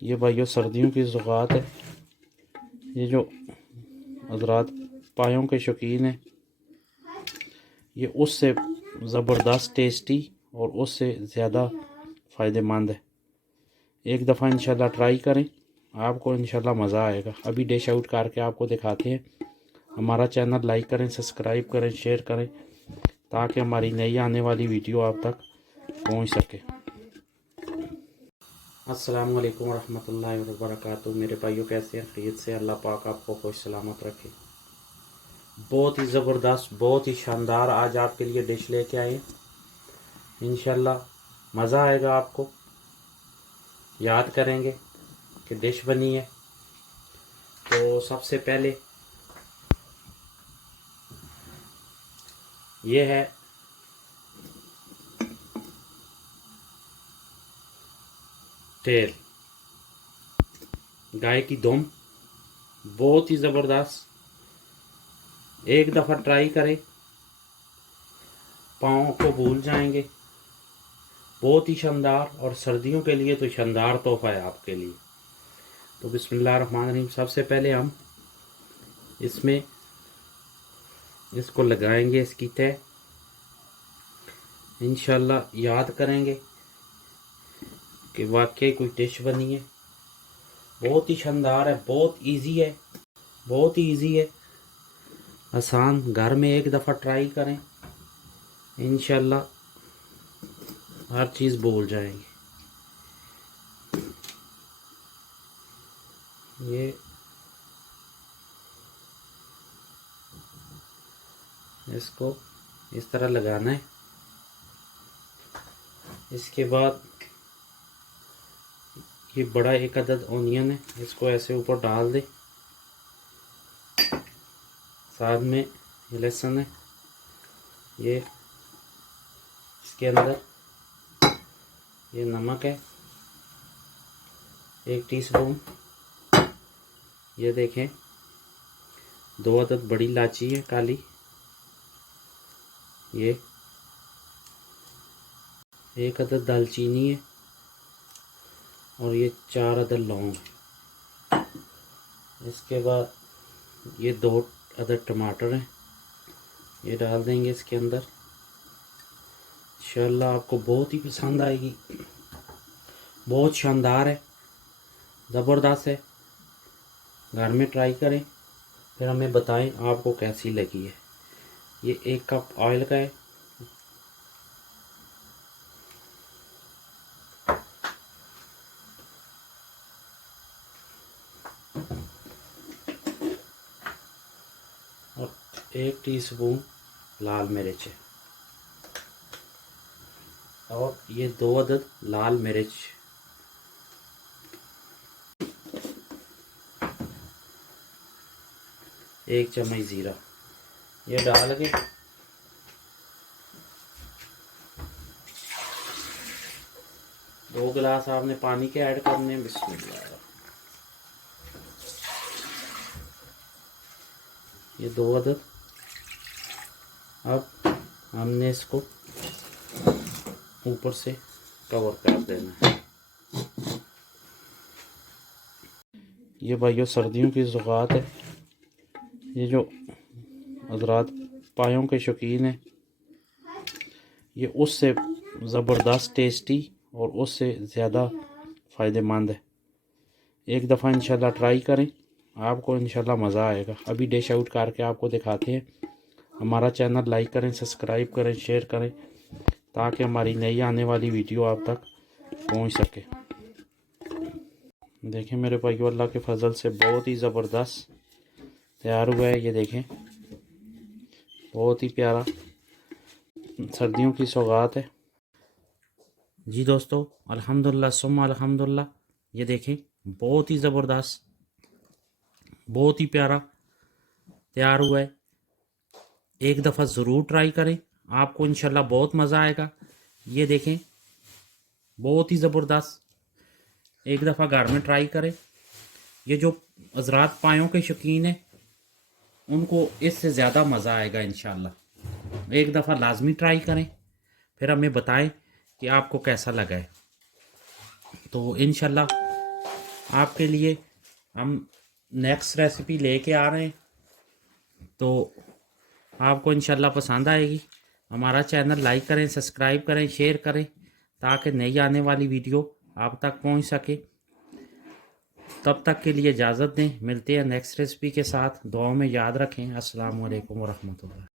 ये भाइयों सर्दियों की ज़ुकात है। ये जो हज़रात पायों के शौकीन हैं, ये उससे ज़बरदस्त टेस्टी और उससे ज़्यादा फ़ायदेमंद है। एक दफ़ा इंशाल्लाह ट्राई करें, आपको इंशाल्लाह मज़ा आएगा। अभी डिश आउट करके आपको दिखाते हैं। हमारा चैनल लाइक करें, सब्सक्राइब करें, शेयर करें ताकि हमारी नई आने वाली वीडियो आप तक पहुंच सके। अस्सलाम वालेकुम रहमतुल्लाहि व बरकातुहू। मेरे भाइयों कैसे हैं? खैरियत से? अल्लाह पाक आपको खुश सलामत रखे। बहुत ही ज़बरदस्त, बहुत ही शानदार आज आपके लिए डिश लेके आए। इंशाल्लाह मज़ा आएगा, आपको याद करेंगे कि डिश बनी है। तो सबसे पहले ये है टेल, गाय की दुम, बहुत ही ज़बरदस्त। एक दफ़ा ट्राई करें, पाँव को भूल जाएंगे। बहुत ही शानदार, और सर्दियों के लिए तो शानदार तोहफा है आपके लिए। तो बिस्मिल्लाहिर्रहमानिर्रहीम। सबसे पहले हम इसमें इसको लगाएंगे, इसकी तह। इंशाल्लाह याद करेंगे कि वाकई कोई डिश बनी है। बहुत ही शानदार है, बहुत इजी है, बहुत ही इजी है, आसान। घर में एक दफ़ा ट्राई करें, इंशाल्लाह हर चीज़ भूल जाएंगे। ये इसको इस तरह लगाना है। इसके बाद ये बड़ा एक अदद ऑनियन है, इसको ऐसे ऊपर डाल दे। साथ में ये लहसुन है, ये इसके अंदर ये नमक है 1 टीस्पून। ये देखें 2 अदद बड़ी इलायची है काली, ये 1 अदद दालचीनी है, और ये 4 अदद लौंग है। इसके बाद ये 2 अदद टमाटर हैं, ये डाल देंगे इसके अंदर। इंशाल्लाह आपको बहुत ही पसंद आएगी, बहुत शानदार है, ज़बरदस्त है। घर में ट्राई करें, फिर हमें बताएं आपको कैसी लगी है। ये 1 कप ऑयल का है। और 1 टीस्पून लाल मिर्च है, और ये 2 अदद लाल मिर्च, 1 चम्मच ज़ीरा। ये डाल के दो गिलास आपने पानी के ऐड करने हैं। बिस्मिल्लाह। ये 2 अदद। अब हमने इसको ऊपर से कवर कर देना है। ये भाइयों सर्दियों की ज़ुकात है। ये जो हज़रात पायों के शौकीन हैं, ये उससे ज़बरदस्त टेस्टी और उससे ज़्यादा फ़ायदेमंद है। एक दफ़ा इंशाल्लाह ट्राई करें, आपको इंशाल्लाह मज़ा आएगा। अभी डिश आउट करके आपको दिखाते हैं। हमारा चैनल लाइक करें, सब्सक्राइब करें, शेयर करें ताकि हमारी नई आने वाली वीडियो आप तक पहुंच सके। देखें मेरे भाइयों, अल्लाह के फजल से बहुत ही ज़बरदस्त तैयार हुआ है। ये देखें, बहुत ही प्यारा, सर्दियों की सौगात है जी दोस्तों। अल्हम्दुलिल्लाह सुम्मा अल्हम्दुलिल्लाह। ये देखें, बहुत ही ज़बरदस्त, बहुत ही प्यारा तैयार हुआ है। एक दफ़ा ज़रूर ट्राई करें, आपको इंशाल्लाह बहुत मज़ा आएगा। ये देखें, बहुत ही ज़बरदस्त, एक दफ़ा घर में ट्राई करें। ये जो हज़रात पायों के शौकीन हैं, उनको इससे ज़्यादा मज़ा आएगा इंशाल्लाह। एक दफ़ा लाजमी ट्राई करें, फिर हमें बताएं कि आपको कैसा लगा है। तो इंशाल्लाह आपके लिए हम नेक्स्ट रेसिपी लेके आ रहे हैं, तो आपको इंशाल्लाह पसंद आएगी। हमारा चैनल लाइक करें, सब्सक्राइब करें, शेयर करें, ताकि नई आने वाली वीडियो आप तक पहुंच सके। तब तक के लिए इजाज़त दें, मिलते हैं नेक्स्ट रेसिपी के साथ। दुआओं में याद रखें। अस्सलाम वालेकुम वरहमतुल्लाह।